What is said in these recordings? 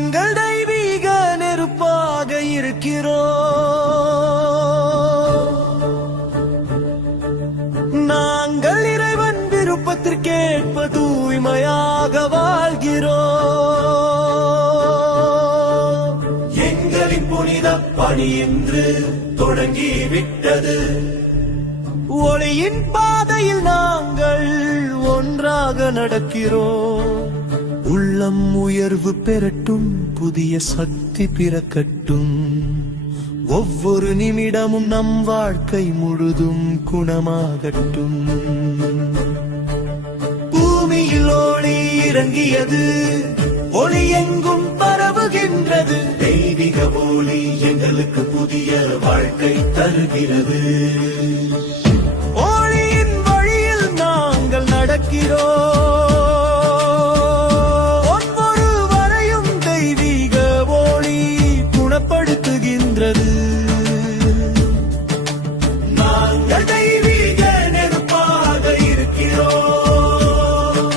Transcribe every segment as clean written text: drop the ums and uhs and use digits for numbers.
நாங்கள் தெய்வீக நெருப்பாக இருக்கிறோம். நாங்கள் இறைவன் விருப்பத்திற்கேற்ப தூய்மையாக வாழ்கிறோம். எங்களின் புனித பணி இன்று தொடங்கிவிட்டது. ஒளியின் பாதையில் நாங்கள் ஒன்றாக நடக்கிறோம். உள்ளம் உயர்வு பெறட்டும், புதிய சக்தி பிறக்கட்டும். ஒவ்வொரு நிமிடமும் நம் வாழ்க்கை முழுதும் குணமாகட்டும். பூமியில் ஒளி இறங்கியது, ஒளி எங்கும் பரவுகின்றது. தெய்வீக ஒளி எங்களுக்கு புதிய வாழ்க்கை தருகிறது. ஒளியின் வழியில் நாங்கள் நடக்கிறோம். ஒவ்வொருவரையும் தெய்வீக ஒளி குணப்படுத்துகின்றது. நாங்கள் தெய்வீக நெருப்பாக இருக்கிறோம்.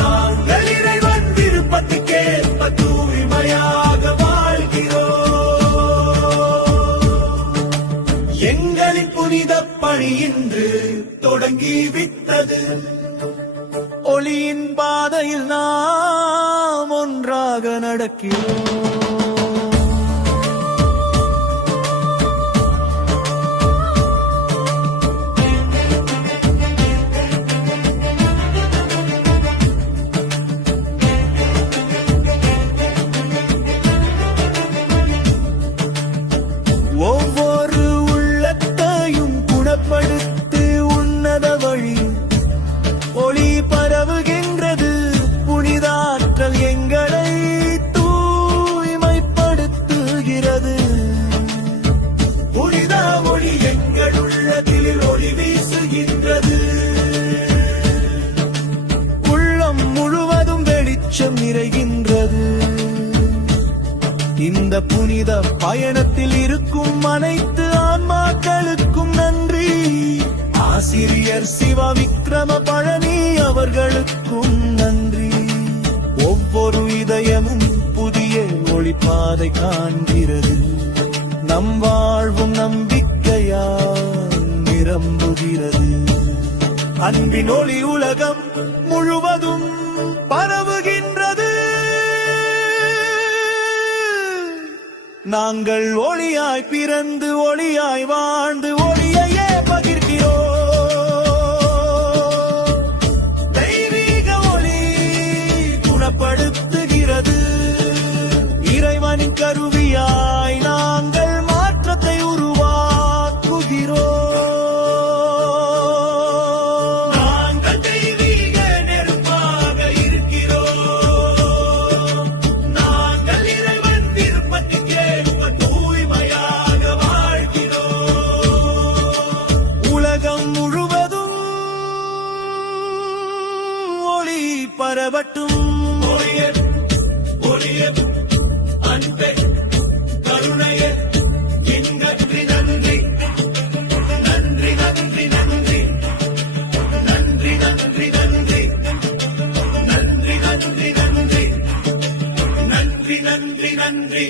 நாங்கள் இறைவன் விருப்பத்துக்கேற்ப தூய்மையாக வாழ்கிறோம். எங்களின் புனித பணி இன்று தொடங்கிவிட்டது. ஒளியின் பாதையில் நாம் ஒன்றாக நடக்கிறோம். ஒவ்வொரு உள்ளத்தையும் குணப்படுத்தி உன்னத வழி ஒளி பரவுகின்றது. புனிதாற்றல் எங்களை தூய்மைப்படுத்துகிறது. புனித ஒளி எங்கள் உள்ளத்தில் ஒளி வீசுகின்றது. உள்ளம் முழுவதும் வெளிச்சம் நிறைகின்றது. இந்த புனித பயணத்தில் இருக்கும் அனைத்து ஆன்மாக்களுக்கும் நன்றி. ஆசிரியர் சிவா விக்ரம பழனி அவர்களுக்கும் நன்றி. ஒவ்வொரு இதயமும் புதிய ஒளிப்பாதை காண்கிறது. நம் வாழ்வும் நம்பிக்கையால் நிரம்புகிறது. அன்பின் ஒளி உலகம் முழுவதும் பரவுகின்றது. நாங்கள் ஒளியாய் பிறந்து ஒளியாய் வாழ்ந்து ஒளியையே பகிர்கிறோம். தெய்வீக ஒளி குணப்படுத்துகிறது. இறைவனின் கருவியாய் நாங்கள் மாற்றத்தை உருவாக்குகிறோம். நாங்கள் தெய்வீக நெருப்பாக இருக்கிறோம். நாங்கள் இறைவன் விருப்பத்துக்கேற்ப தூய்மையாக வாழ்கிறோம். உலகம் முழுவதும் ஒளி பரவட்டும். அன்பே கருணையே இங்கற்றி நன்றி. நன்றி நன்றி நன்றி நன்றி நன்றி நன்றி நன்றி நன்றி நன்றி நன்றி நன்றி நன்றி.